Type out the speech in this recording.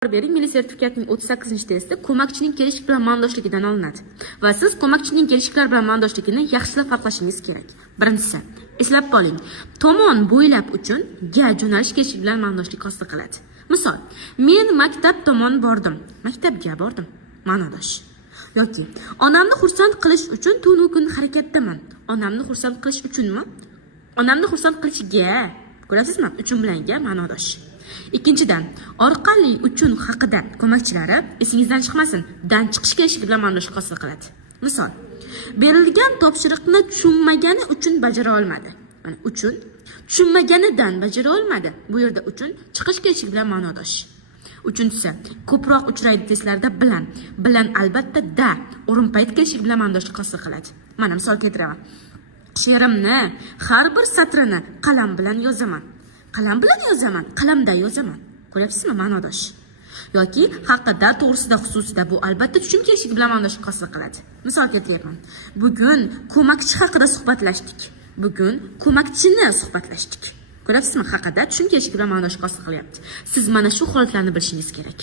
Bering, milliy sertifikatning 38-testi ko'makchining kelish bilan ma'nodoshligidan olinadi va siz ko'makchining kelishlar bilan ma'nodoshligini yaxshilab farqlashingiz kerak. Birinchisi, eslab qoling. Tomon bo'ylab uchun ga jo'nalish kelish bilan ma'nodoshlik hosil qiladi. Misol, men maktab tomon bordim, maktabga bordim, ma'nodosh. Yoki onamni xursand qilish uchun tunu kun harakatdaman. Onamni xursand qilish uchunmi? Onamni xursand qilishga, ko'rasizmi? Uchun bilanga ma'nodosh. Ikkinchidan, orqali uchun haqida ko'makchilari esingizdan chiqmasin, dan chiqish kelishligi bilan ma'nodoshlik hosil qiladi. Misol, berilgan topshiriqni tushunmagani uchun bajara olmadi. Mana uchun tushunmaganidan bajara olmadi. Bu yerda uchun chiqish kelishligi bilan ma'nodosh. Uchinchisi, ko'proq uchraydi testlarda bilan albatta da o'rin payt kelishligi bilan ma'nodoshlik hosil qiladi. Mana misol keltiraman. She'rimni har bir satrini qalam bilan yozaman. Qalamda yozaman. Ko'ryapsizmi, ma'nodosh? Yoki haqida, to'g'risida, xususida bu albatta tushum kelishligi bilan ma'nodoshlik hosil qiladi. Misol keltiryapman. Bugun ko'makchi haqida suhbatlashdik. Bugun ko'makchini suhbatlashdik. Ko'ryapsizmi, haqida tushum kelishligi bilan ma'nodoshlik hosil qilyapti. Siz mana shu holatlarni bilishingiz kerak.